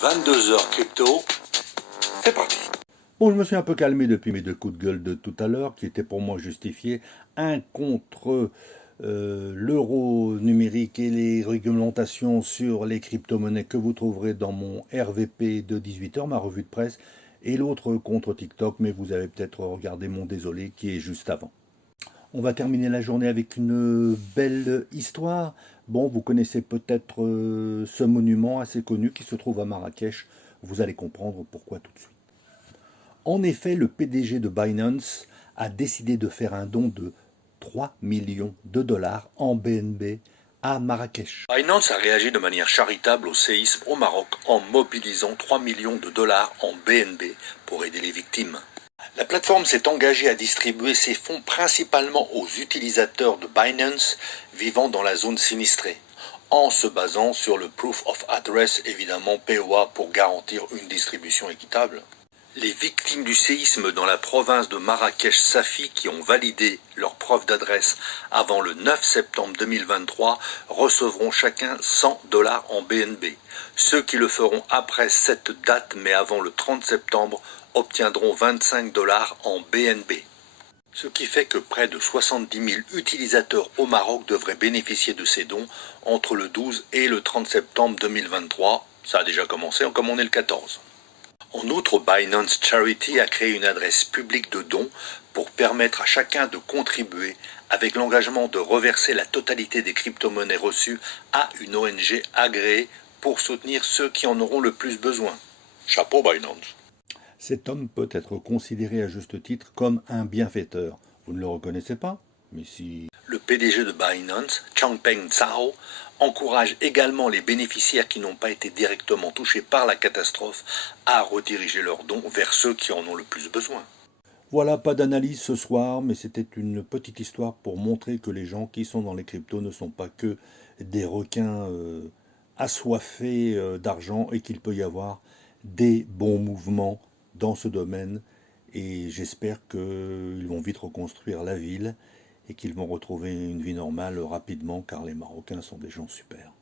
22h crypto, c'est parti. Bon, je me suis un peu calmé depuis mes deux coups de gueule de tout à l'heure, qui étaient pour moi justifiés. Un contre l'euro numérique et les réglementations sur les crypto-monnaies que vous trouverez dans mon RVP de 18h, ma revue de presse, et l'autre contre TikTok, mais vous avez peut-être regardé mon désolé qui est juste avant. On va terminer la journée avec une belle histoire. Bon, vous connaissez peut-être ce monument assez connu qui se trouve à Marrakech. Vous allez comprendre pourquoi tout de suite. En effet, le PDG de Binance a décidé de faire un don de 3 millions de dollars en BNB à Marrakech. Binance a réagi de manière charitable au séisme au Maroc en mobilisant 3 millions de dollars en BNB pour aider les victimes. La plateforme s'est engagée à distribuer ses fonds principalement aux utilisateurs de Binance vivant dans la zone sinistrée, en se basant sur le Proof of Address, évidemment POA, pour garantir une distribution équitable. Les victimes du séisme dans la province de Marrakech-Safi qui ont validé leur preuve d'adresse avant le 9 septembre 2023 recevront chacun 100 dollars en BNB. Ceux qui le feront après cette date mais avant le 30 septembre obtiendront 25 dollars en BNB. Ce qui fait que près de 70 000 utilisateurs au Maroc devraient bénéficier de ces dons entre le 12 et le 30 septembre 2023. Ça a déjà commencé, comme on est le 14. En outre, Binance Charity a créé une adresse publique de dons pour permettre à chacun de contribuer avec l'engagement de reverser la totalité des crypto-monnaies reçues à une ONG agréée pour soutenir ceux qui en auront le plus besoin. Chapeau Binance. Cet homme peut être considéré à juste titre comme un bienfaiteur. Vous ne le reconnaissez pas? Mais si... Le PDG de Binance, Changpeng Zhao, encourage également les bénéficiaires qui n'ont pas été directement touchés par la catastrophe à rediriger leurs dons vers ceux qui en ont le plus besoin. Voilà, pas d'analyse ce soir, mais c'était une petite histoire pour montrer que les gens qui sont dans les cryptos ne sont pas que des requins assoiffés d'argent et qu'il peut y avoir des bons mouvements dans ce domaine. Et j'espère qu'ils vont vite reconstruire la ville et qu'ils vont retrouver une vie normale rapidement, car les Marocains sont des gens super.